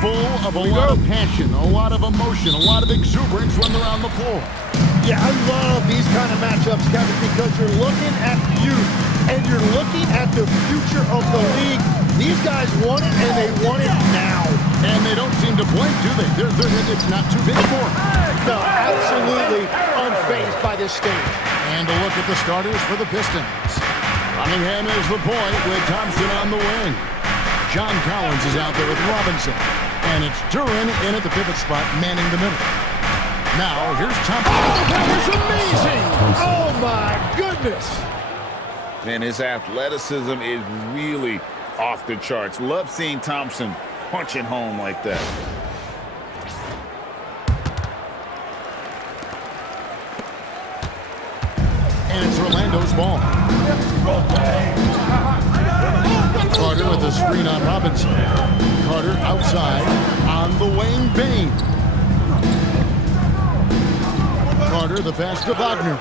full of a lot of passion, a lot of emotion, a lot of exuberance when they're on the floor. Yeah, I love these kind of matchups, Kevin, because you're looking at youth and you're looking at the future of the league. These guys want it, and they want it now. And they don't seem to blink, do they? It's not too big for them. No, absolutely unfazed by this stage. And a look at the starters for the Pistons. Cunningham is the point with Thompson on the wing. John Collins is out there with Robinson. And it's Duran in at the pivot spot, manning the middle. Now, here's Thompson. Oh, that is amazing! Oh, my goodness! Man, his athleticism is really off the charts. Love seeing Thompson punching home like that. And it's Orlando's ball. Carter with a screen on Robinson. Carter outside on the wing, Bain. Carter, the pass to Wagner.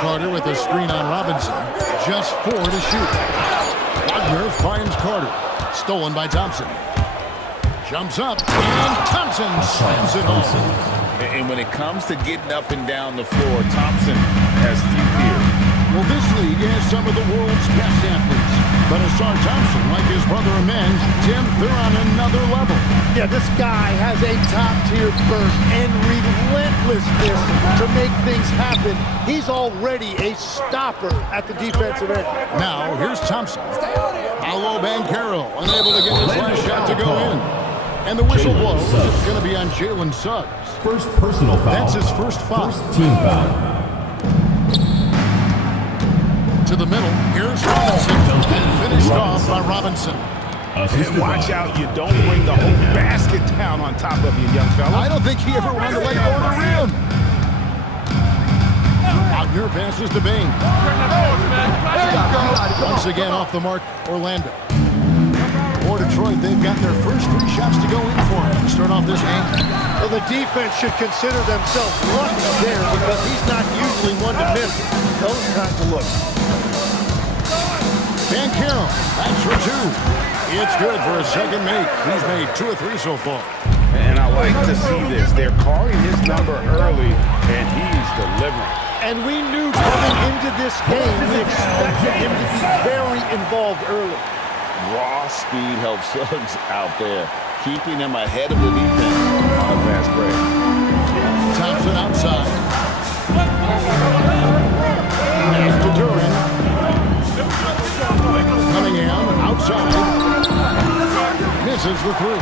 Carter with a screen on Robinson. Just 4 to shoot. Wagner finds Carter. Stolen by Thompson. Jumps up, and Thompson slams it home. And when it comes to getting up and down the floor, Thompson has few peers. Well, this league has some of the world's best athletes. But Asar Thompson, like his brother Amen, Tim, they're on another level. Yeah, this guy has a top-tier burst and relentlessness to make things happen. He's already a stopper at the defensive end. Now, here's Thompson. Paolo Banchero, unable to get his last shot to go in. And the whistle blows. It's going to be on Jalen Suggs. First personal foul. That's his first foul. First team foul. To the middle. Here's Robinson. And finished off by Robinson. And watch out, you don't bring the whole basket down on top of you, young fella. I don't think he ever wanted to let go of the rim. Wagner passes to Bain. Once again off the mark, Orlando. For Detroit, they've got their first 3 shots to go in for him to start off this game. Well, the defense should consider themselves lucky there because he's not usually one to miss those kinds of looks. Banchero, that's for 2. It's good for a second make. He's made 2 or 3 so far. And I like to see this. They're calling his number early, and he's delivering. And we knew coming into this game, we expected him to be very involved early. Raw speed helps Suggs out there, keeping him ahead of the defense on a fast break. Thompson outside. After Duran. Cunningham outside. Misses the 3.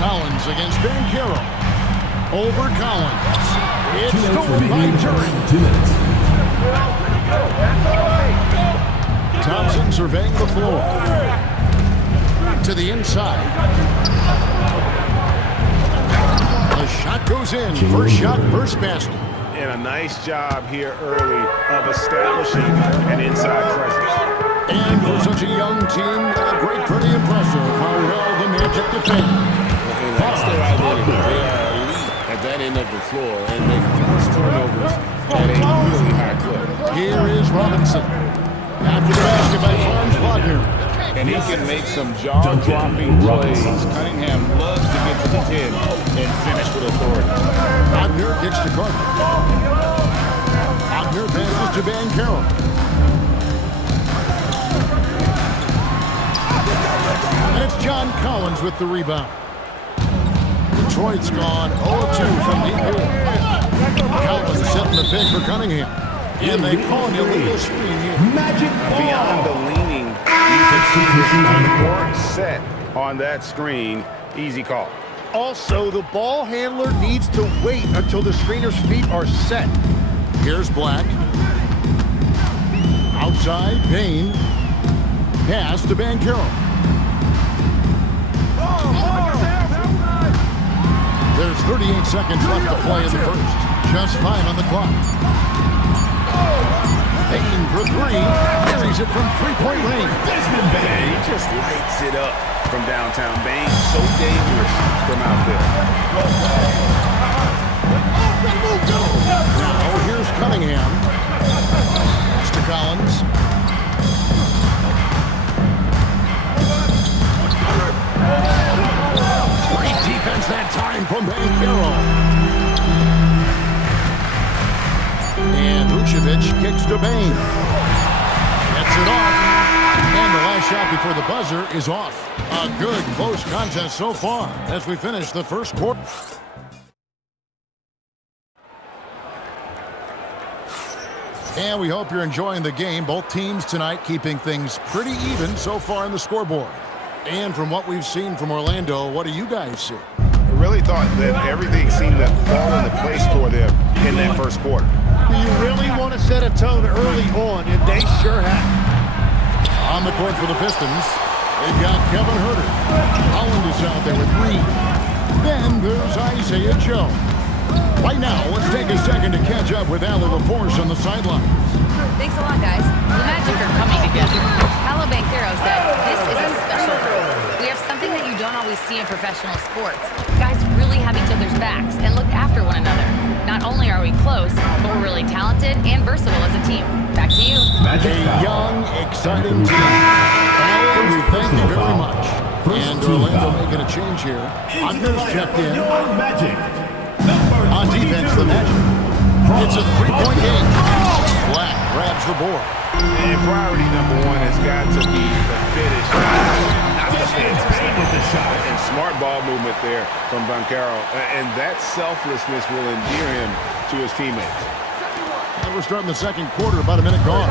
Collins against Banchero. Over Collins. It's stolen by Duran. 2 minutes. Thompson surveying the floor. To the inside. The shot goes in. First shot, first basket. And a nice job here early of establishing an inside presence. And for such a young team, pretty impressive how well the Magic defend. And that's their identity. They are elite at that end of the floor, and they force turnovers at a really high clip. Here is Robinson. After the basket by Franz Wagner. And he can make some jaw-dropping plays. Cunningham loves to get to the 10 and finish with authority. Wagner gets to Carter. Wagner passes to Banchero. And it's John Collins with the rebound. Detroit's gone 0-2 from deep here. Collins setting the pick for Cunningham. And they call an illegal screen here. Magic Beyond the leaning, he's set on that screen. Easy call. Also, the ball handler needs to wait until the screener's feet are set. Here's Black. Outside, Payne. Pass to Banchero. There's 38 seconds left to play in the first. Just 5 on the clock. Payne for 3. Carries it from 3-point range. And he just lights it up from downtown. Bain, so dangerous from out there. Now here's Cunningham. Pass to Collins. Banchero. And Vucevic kicks to Bane. Gets it off. And the last shot before the buzzer is off. A good, close contest so far as we finish the first quarter. And we hope you're enjoying the game. Both teams tonight keeping things pretty even so far in the scoreboard. And from what we've seen from Orlando, what do you guys see? I really thought that everything seemed to fall into place for them in that first quarter. Do you really want to set a tone early on? And they sure have. On the court for the Pistons, they've got Kevin Huerter. Holland is out there with Reed. Then there's Isaiah Joe. Right now, let's take a second to catch up with Allie LaForce on the sidelines. Thanks a lot, guys. The Magic are coming together. Paolo Banchero said, this is a special group. We have something that you don't always see in professional sports. Guys really have each other's backs and look after one another. Not only are we close, but we're really talented and versatile as a team. Back to you. A young, exciting team. Allie, we thank you very much. And Orlando making a change here. Wagner's checked in. On defense, the Magic. It's a three-point game. Black grabs the board. And priority number one has got to be the finish. Not the with the shot. And smart ball movement there from Banchero. And that selflessness will endear him to his teammates. And we're starting the second quarter, about a minute gone.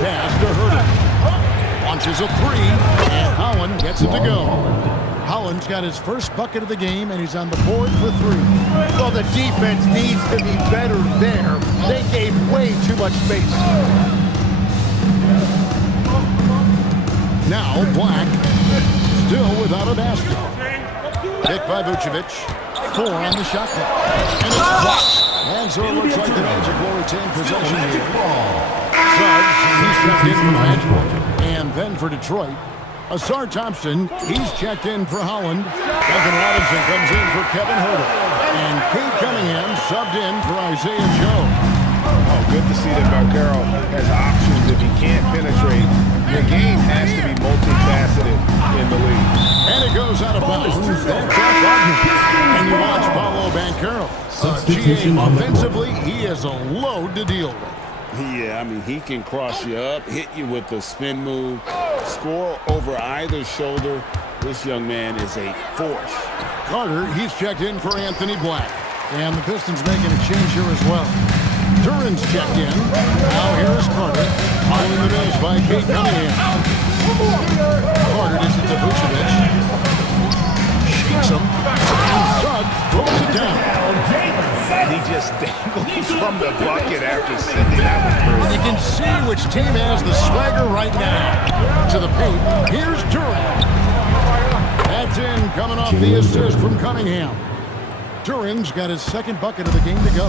Pass to Huerter. Launches a three, and Holland gets it to go. Holland's got his first bucket of the game, and he's on the board for three. Well, the defense needs to be better there. They gave way too much space. Now Black, still without a basket. Picked by Vucevic. 4 on the shot clock. And it's blocked. And so it looks like the Magic will retain possession here. Suggs, he's checked in for Magic. And then for Detroit, Asar Thompson, he's checked in for Holland. Duncan Robinson comes in for Kevin Huerter. And Kate Cunningham subbed in for Isaiah Joe. Oh, good to see that Banchero has options if he can't penetrate. The game has to be multifaceted in the league. And it goes out of bounds. That's off Wagner. And you watch Paolo Banchero. Offensively, he has a load to deal with. Yeah, I mean, he can cross you up, hit you with the spin move, score over either shoulder. This young man is a force. Carter, he's checked in for Anthony Black. And the Pistons making a change here as well. Duran's checked in. Now here's Carter. Following the miss by Kate Cunningham. Carter dishes to Vucevic. Shakes him. And Suggs throws it down. And he just dangles from the bucket after sending that one through. You can see which team has the swagger right now. To the paint. Here's Duran. That's in, coming off the assist from Cunningham. Duran's got his second bucket of the game to go.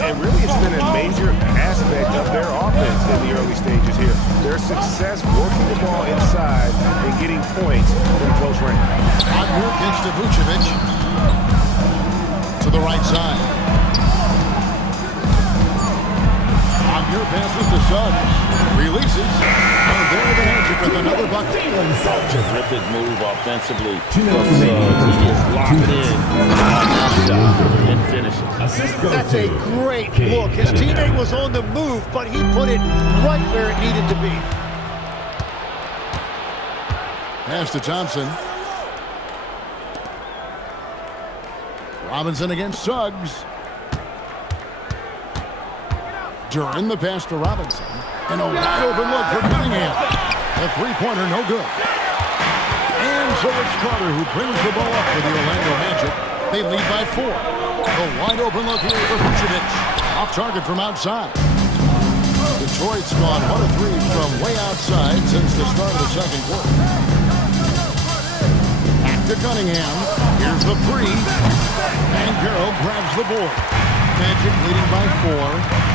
And really, it's been a major aspect of their offense in the early stages here. Their success working the ball inside and getting points from close range. Wagner gets to Vucevic. To the right side. Wagner passes to Suggs. Releases. And there the Magic with another bucket. Terrific move offensively. He is locked in on that shot and finishes. That's a great look. His teammate was on the move, but he put it right where it needed to be. Pass to Thompson. Robinson against Suggs. Duran, the pass to Robinson. And a wide open look for Cunningham. The three-pointer, no good. And so it's Carter who brings the ball up for the Orlando Magic. They lead by 4. A wide open look here for Vucevic. Off target from outside. Detroit's gone 1 of 3 from way outside since the start of the second quarter. Back to Cunningham. Here's the 3. And Carroll grabs the board. Magic leading by 4.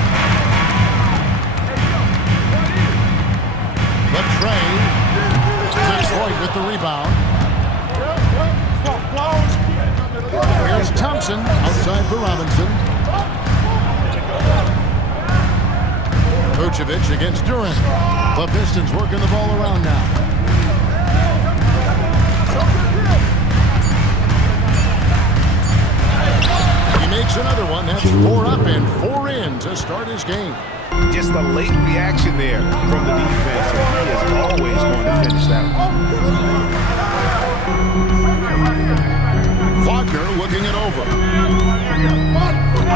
The tray. Detroit with the rebound. Here's Thompson outside for Robinson. Vucevic against Duran. The Pistons working the ball around now. He makes another one. That's 4 up and 4 in to start his game. Just a late reaction there from the defense, and he is always going to finish that one. Wagner looking it over.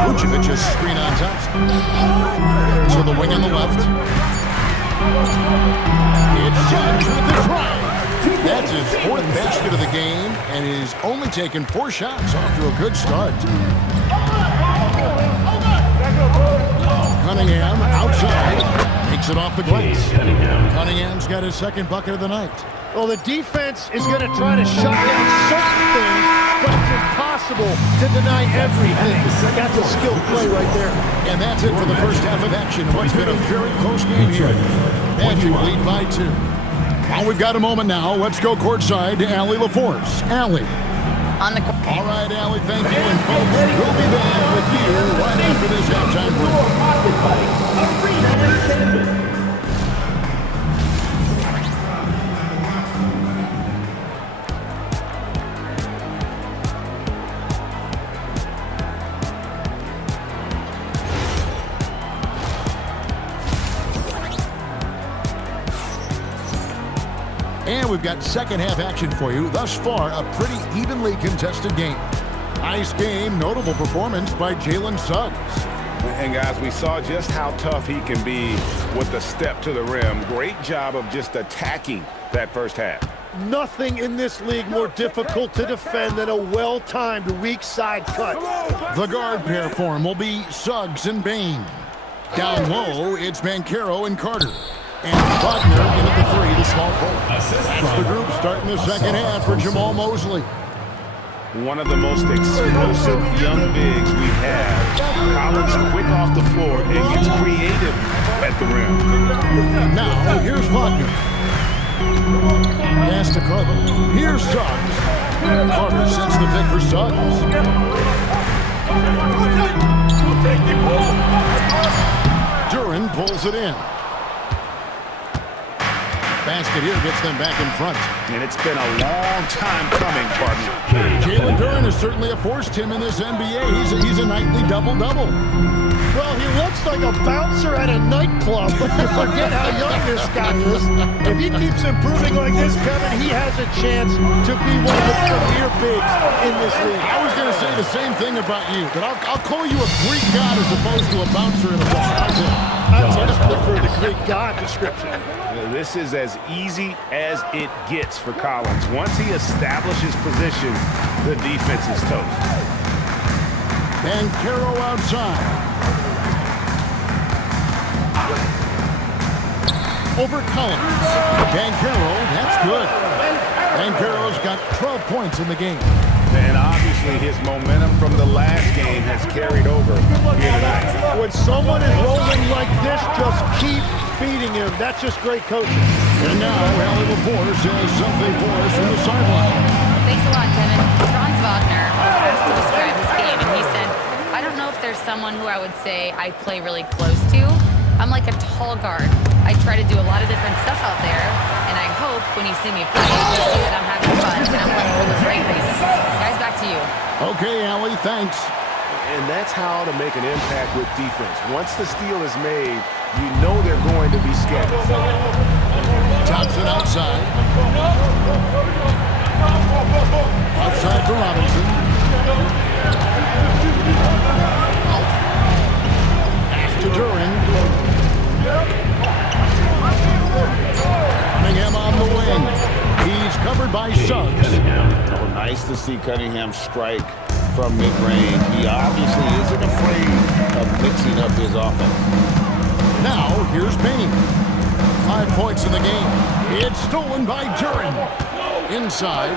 Vucevic's screen on Thompson. To the wing on the left. It's Suggs with the drive. That's his 4th basket of the game, and he's only taken 4 shots off to a good start. Cunningham outside. Makes it off the glass. Cunningham's got his 2nd bucket of the night. Well, the defense is going to try to shut down certain things, but it's impossible to deny everything. That's a skilled play right there. And that's it for the first half of action. What's been a very close game here. Magic lead by 2. Well, we've got a moment now. Let's go courtside to Allie LaForce. Allie. On the court. All right, Allie, thank you. And folks, we'll be back with you right after this halftime break. And we've got second half action for you. Thus far, a pretty evenly contested game. Nice game, notable performance by Jalen Suggs. And guys, we saw just how tough he can be with the step to the rim. Great job of just attacking that first half. Nothing in this league more difficult to defend than a well-timed weak side cut. The guard pair for him will be Suggs and Bain. Down low, it's Banchero and Carter. And Wagner in at the 3, the small forward. That's the group starting the second half for Jamal Mosley. One of the most explosive young bigs we have. Collins quick off the floor and gets creative at the rim. Now, here's Wagner. Pass to Carter. Here's Suggs. Carter sends the pick for Suggs. Duran pulls it in. Basket here gets them back in front. And it's been a long time coming, partner. Jalen Duran has certainly forced him in this NBA. He's a nightly double-double. Well, he looks like a bouncer at a nightclub, but you forget how young this guy is. If he keeps improving like this, Kevin, he has a chance to be one of the premier bigs in this league. I was going to say the same thing about you, but I'll call you a Greek god as opposed to a bouncer in a bar. I much prefer the Greek god description. This is as easy as it gets for Collins. Once he establishes position, the defense is toast. Banchero outside. Over Collins. Banchero, that's good. Banchero's got 12 points in the game. And obviously his momentum from the last game has carried over here tonight. When someone is rolling like this, just keep feeding him. That's just great coaching. And now, Allie LaForce has something for us from the sideline. Thanks a lot, Kevin. Franz Wagner was asked to describe his game, and he said, I don't know if there's someone who I would say I play really close to. I'm like a tall guard. I try to do a lot of different stuff out there, and I hope when you see me play, you see that I'm having fun and I'm playing for the right reasons. Guys, back to you. Okay, Allie, thanks. And that's how to make an impact with defense. Once the steal is made, you know they're going to be scattered. Thompson outside. Outside for Robinson. Pass to Duran. Cunningham on the wing. He's covered by Suggs. Oh, nice to see Cunningham strike from mid-range. He obviously isn't afraid of mixing up his offense. Now, here's Bain. 5 points in the game. It's stolen by Duran. Inside.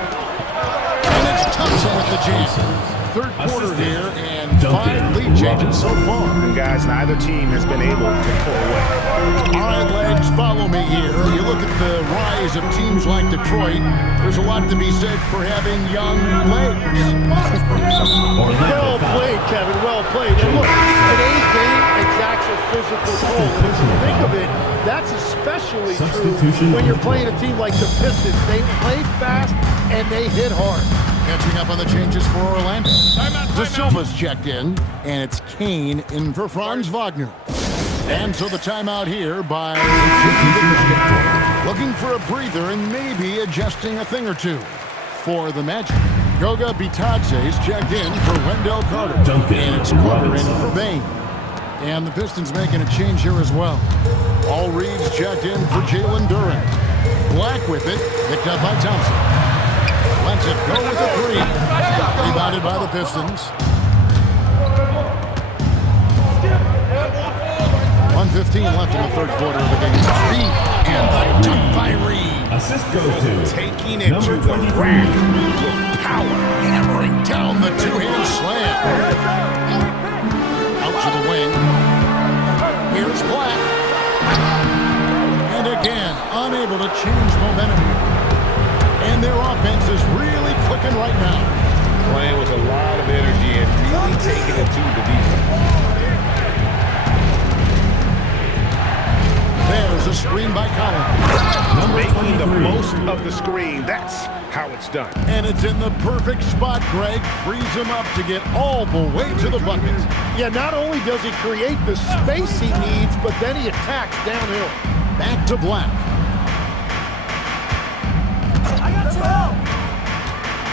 And it's Thompson with the jam. Third quarter here, and 5 lead changes so far. And guys, neither team has been able to pull away. All right, legs, follow me here. You look at the rise of teams like Detroit. There's a lot to be said for having young legs. Well played, Kevin. Well played. And look, today's game exacts a physical physical toll. And if you think of it, that's especially true when you're playing a team like the Pistons. They play fast and they hit hard. Catching up on the changes for Orlando. De Silva's checked in, and it's Kane in for Franz Wagner. And so the timeout here by looking for a breather and maybe adjusting a thing or two for the Magic. Goga Bitadze's checked in for Wendell Carter. And it's Carter in for Bane. And the Pistons making a change here as well. All Reeves checked in for Jalen Duren. Black with it, picked up by Thompson. Lets it go with a three. Rebounded by the Pistons. 1:15 left in the third quarter of the game. Reed and the dunk by Reed. Assist goes to taking it to the rack with power. Hammering down the two-hand slam. Out to the wing. Here's Black. And again, unable to change momentum here. And their offense is really clicking right now. Playing with a lot of energy and really taking it to the defense. There's a screen by Collins. Making the most of the screen. That's how it's done. And it's in the perfect spot, Greg. Frees him up to get all the way to the bucket. Yeah, not only does he create the space he needs, but then he attacks downhill. Back to Black.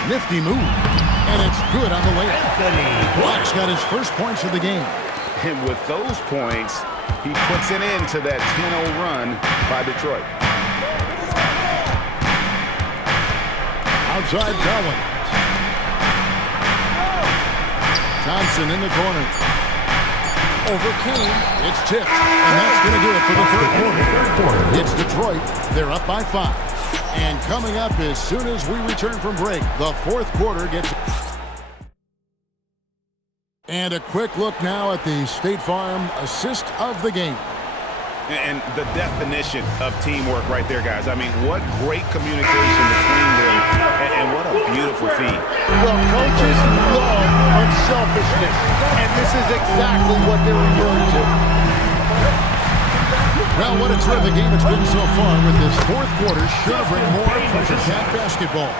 Nifty move. And it's good on the layup. Black's got his first points of the game. And with those points, he puts it into that 10-0 run by Detroit. Outside Collins. Thompson in the corner. Over Kane. It's tipped. And that's going to do it for the third quarter. It's Detroit. They're up by 5. And coming up as soon as we return from break, the fourth quarter gets... And a quick look now at the State Farm assist of the game. And the definition of teamwork right there, guys. I mean, what great communication between them, and what a beautiful feed. Well, coaches love unselfishness, and this is exactly what they're referring to. Well, what a terrific game it's been so far with this fourth quarter. Should bring more pressure-packed basketball.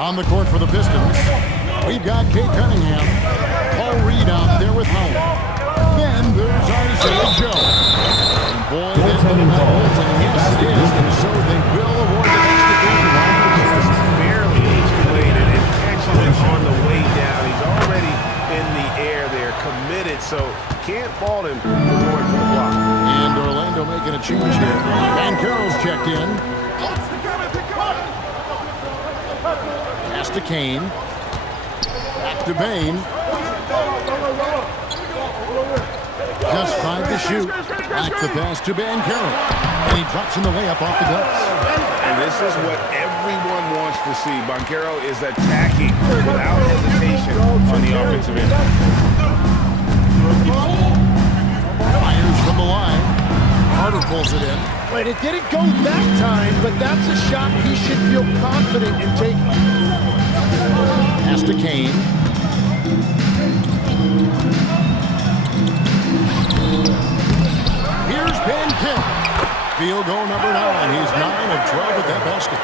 On the court for the Pistons, we've got Kate Cunningham. Paul Reed out there with Howard. Then there's Isaiah Joe. And boy, this is not Bolton. Yes, it is. And so they will award the next division. Barely insulated and catches it on the way down. He's already in the air there, committed, so can't fault him for going for the block. And Orlando making a change here. Van Carroll's checked in. Pass to Kane. Back to Bane. Just 5 to shoot. Back the pass to Van Carroll. And he drops in the layup off the glass. And this is what everyone wants to see. Banchero is attacking without hesitation on the offensive end. Fires from the line. Carter pulls it in. Wait, it didn't go that time, but that's a shot he should feel confident in taking. Pass to Kane. Here's Ben Kemp. Field goal number 9. He's 9 of 12 with that basket.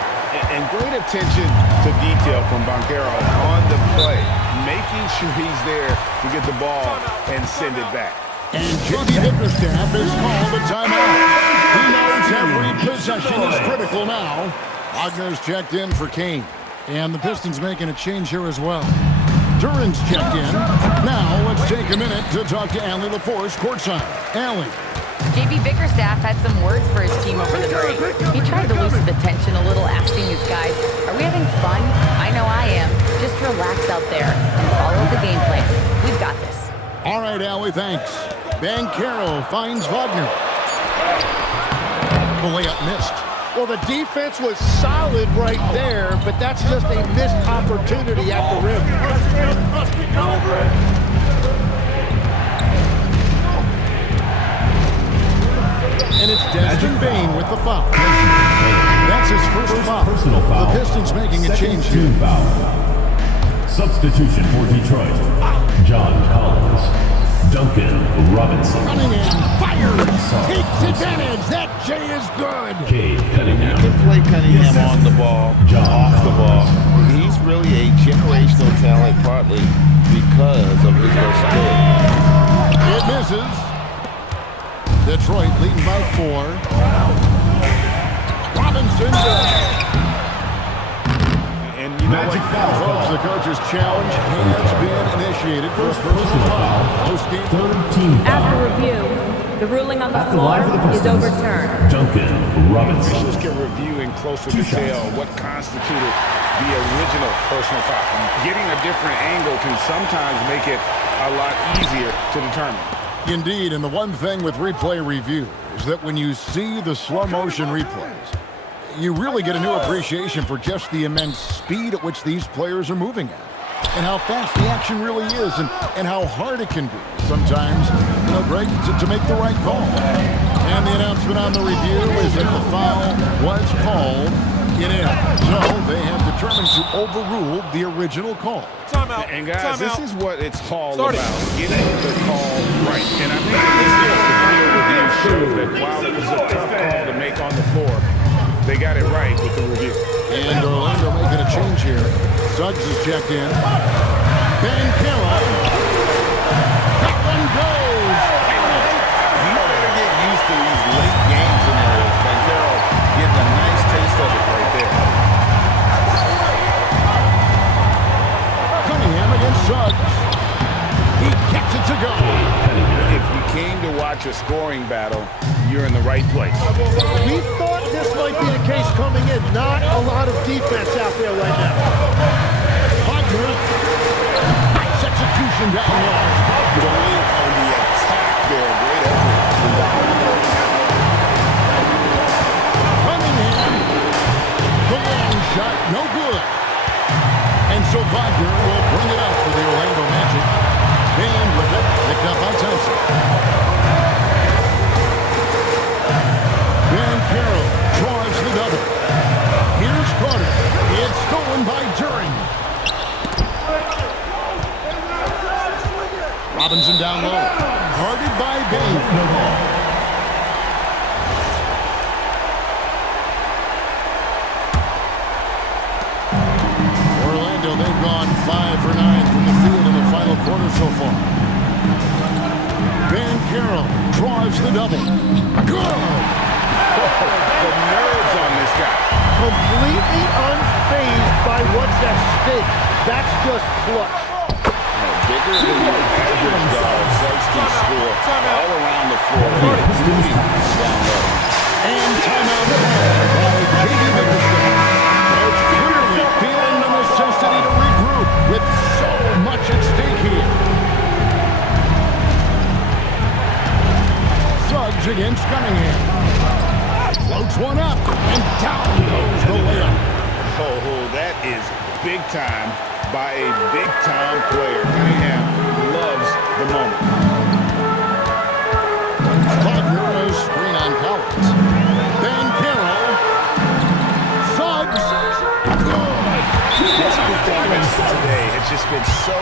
And great attention to detail from Banchero on the play, making sure he's there to get the ball and send it back. And J.B. Bickerstaff has called a timeout. He knows every possession is critical now. Wagner's checked in for Kane. And the Pistons making a change here as well. Duren's checked in. Now let's take a minute to talk to Allie LaForce courtside. Allie. J.B. Bickerstaff had some words for his team over the break. He tried to loosen the tension a little, asking his guys, are we having fun? I know I am. Just relax out there and follow the game plan. We've got this. All right, Allie, thanks. Banchero finds Wagner. The layup missed. Well, the defense was solid right there, but that's just a missed opportunity at the rim. And it's Destin Bane with the foul. That's his first foul. Personal foul. The Pistons making a Second change team here. foul. Substitution for Detroit, John Collins. Duncan Robinson. Cunningham fires. Takes advantage. That J is good. Cade Cunningham. Can play Cunningham on the ball, off the ball. He's really a generational talent, partly because of his versatility. It misses. Detroit leading by 4. Robinson. And you know Magic what, foul. Folks, the coach's challenge has been initiated for a personal foul. Post-game. Third team After foul. review, the ruling on the At the line floor for the is Pistons, overturned. Duncan Robinson. Officials can review in closer Two detail shots. what constituted the original personal foul. Getting a different angle can sometimes make it a lot easier to determine. Indeed, and the one thing with replay review is that when you see the slow motion replays, you really get a new appreciation for just the immense speed at which these players are moving at, and how fast the action really is, and how hard it can be sometimes, Greg, to make the right call. And the announcement on the review is that the foul was called in. So they have determined to overrule the original call. Timeout. And guys, this is what it's all about, getting the call right. And I think in this case, the video review showed that while it was a tough call to make on the floor, they got it right with the review. And Orlando making a change here. Suggs is checked in. Ben Carroll. That one goes. He better get used to these late game scenarios. Ben Carroll getting a nice taste of it right there. Cunningham against Suggs. He gets it to go. If you came to watch a scoring battle, you're in the right place. We thought this might be the case coming in. Not a lot of defense out there right now. Wagner. Nice execution down low. Going on the attack there. Great effort. Cunningham. The long shot. No good. And so Wagner will bring it up for the Orlando Magic. And with it, picked up by Thompson. Ben Carroll draws the double. Here's Carter. It's stolen by During. Robinson down low. Guarded by Bain. Orlando, they've gone 5 for 9 from the field in the final quarter so far. Ben Carroll draws the double. Good! The nerves on this guy. Completely unfazed by what's at stake. That's just clutch. Bigger than your average guard. Suggs can score all around the floor. Including down low. And timeout by J.D. Bickerstaff. It's clearly feeling the necessity to regroup with so much at stake here. Suggs against Cunningham. Floats one up, and down goes the layup. Oh, that is big time by a big-time player. Cunningham loves the moment. Wagner, a screen on Collins. Ben Carroll. Suggs. Good. His performance today has just been so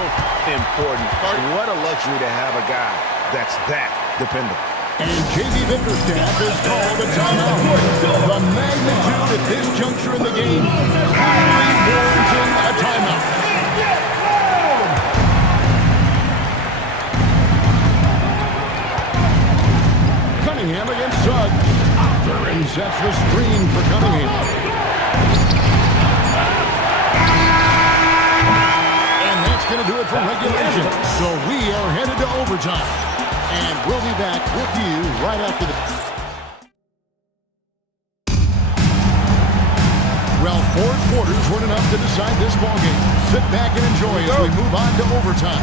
important. What a luxury to have a guy that's that dependable. And J.D. Bickerstaff is called a timeout. The magnitude at this juncture in the game clearly warranting a timeout. Cunningham against Suggs. Duran sets the screen for Cunningham. And that's going to do it for regulation. So we are headed to overtime. And we'll be back with you right after this. Well, 4 quarters weren't enough to decide this ballgame. Sit back and enjoy as we move on to overtime.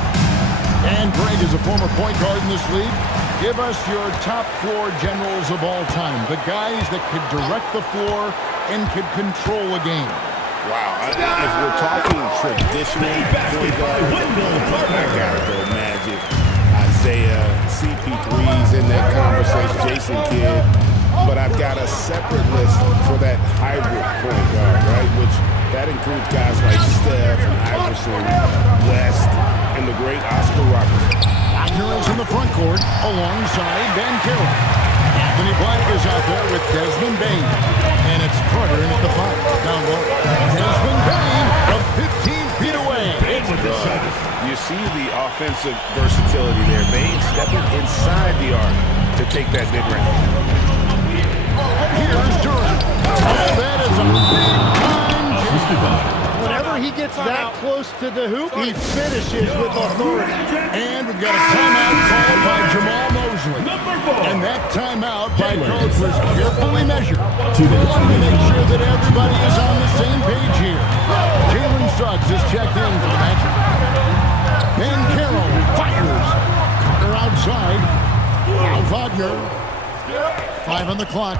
And Greg, as a former point guard in this league, give us your top floor generals of all time. The guys that could direct the floor and could control a game. Wow. If we're talking traditional point guard, I gotta go Magic. Isaiah, CP3's in that conversation, Jason Kidd. But I've got a separate list for that hybrid point guard, right? Which that includes guys like Steph and Iverson, West, and the great Oscar Robertson. Wagner is in the front court alongside Van Carroll. Anthony Black is out there with Desmond Bain. And it's Carter in at the 5. Down low. Desmond Bain from 15 feet away. You see the offensive versatility there. Bain stepping inside the arc to take that mid-range. Here's Durant. Oh, that is a big time. Whenever he gets that close to the hoop, he finishes with authority. And we've got a timeout called by Jamal Mosley. And that timeout by coach was carefully measured. We want to make sure that everybody is on the same page here. Jalen Suggs is checked in for the Magic. Van Carroll fires. Carter outside. Now Wagner. 5 on the clock.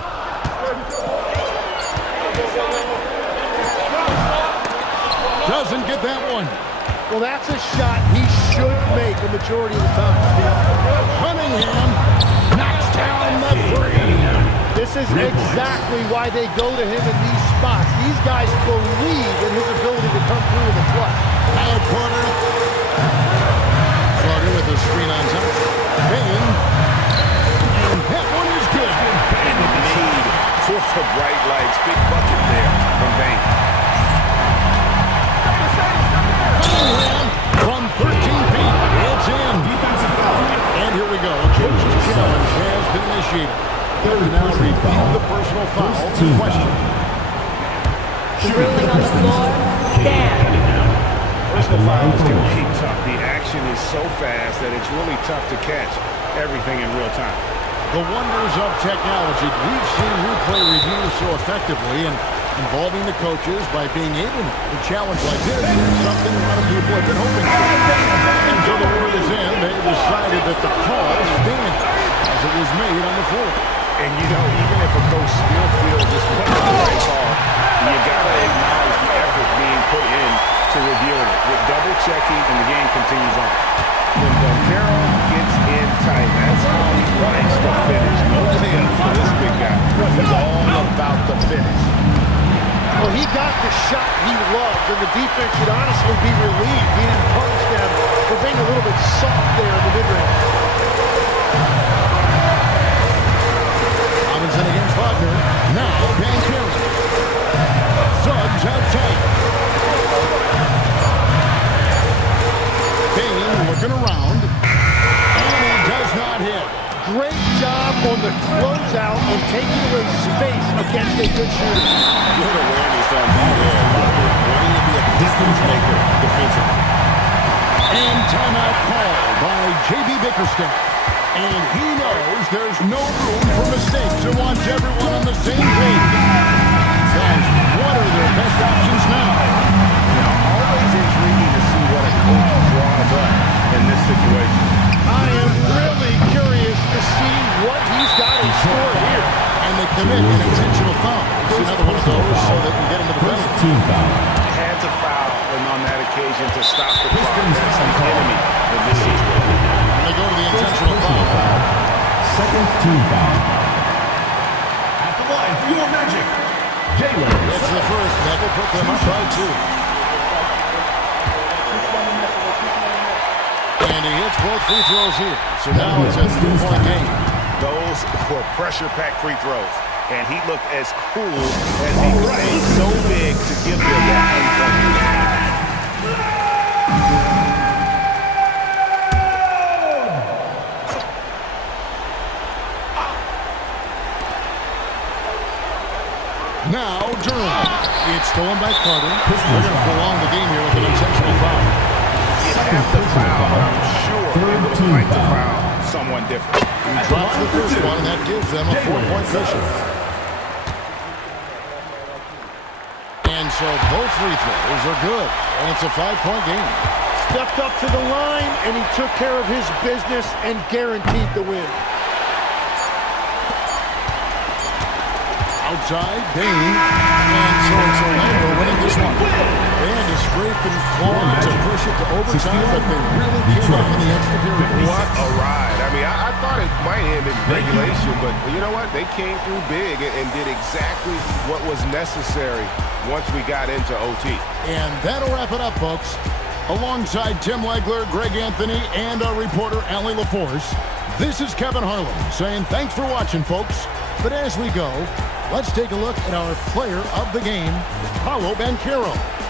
Doesn't get that one. Well, that's a shot he should make a majority of the time. Cunningham knocks down the 3. This is exactly why they go to him in these spots. These guys believe in his ability to come through in the clutch. Now Carter. Carter with a screen on top. Bain. And that one is good. And made for the bright lights. Big bucket there from Bain. From 13 feet, it's in. Defensive foul. And here we go. A coach's challenge has been initiated. They'll now review the personal foul question. Dribbling on the floor, stand. Personal fouls can be tough. The action is so fast that it's really tough to catch everything in real time. The wonders of technology. We've seen replay reviews so effectively, and involving the coaches by being able to challenge like this is something a lot of people have been hoping for. And so the word is in. They decided that the call stands as it was made on the floor. And you know, even if a coach still feels this wasn't the right call, you gotta acknowledge the effort being put in to reviewing it. With double checking, and the game continues on. When Carroll gets in tight, that's how he likes to finish. No layup for this big guy. He's all about the finish. Well, he got the shot he loves, and the defense should honestly be relieved. He didn't punish them for being a little bit soft there in the mid-range. Robinson against Wagner. Now Van Carroll. Suggs outside. Bain looking around. And he does not hit. Great job on the closeout and taking away space against a good shooter. Good awareness on D-Head. Wanting to be a distance maker defensively. And timeout called by J.B. Bickerstaff. And he knows there's no room for mistakes and wants everyone on the same page. Guys, what are their best options now? Always intriguing to see what a coach draws up in this situation. I am really curious to see what he's got in store here. And they commit an intentional foul. It's another one of those so they can get into the First penalty. team foul. Had to foul and on that occasion to stop the clock. That's the enemy in this situation. And they go to the intentional Personal foul. foul. Second team foul. At the line for your Magic, Jalen. That's the first. That will put them up by 2. And he hits both free throws here. So now it's a 3-point game. Those were pressure-packed free throws. And he looked as cool as he could. He's so big to give them that one. Now Durant. It's stolen by Carter. They're going to prolong the game here with an intentional foul. You have to foul, I'm sure they would like to foul someone different. He drops the first one, and that gives them a 4-point cushion. And so both free throws are good, and it's a 5-point game. Stepped up to the line, and he took care of his business and guaranteed the win. Outside, Bain, and so it's Orlando winning this one. They had to scrape and claw to push it to overtime, but they really came up in the extra period. What a ride. I mean, I thought it might end in regulation, but you know what? They came through big and did exactly what was necessary once we got into OT. And that'll wrap it up, folks. Alongside Tim Legler, Greg Anthony, and our reporter, Allie LaForce, this is Kevin Harlan saying thanks for watching, folks. But as we go, let's take a look at our player of the game, Paolo Banchero.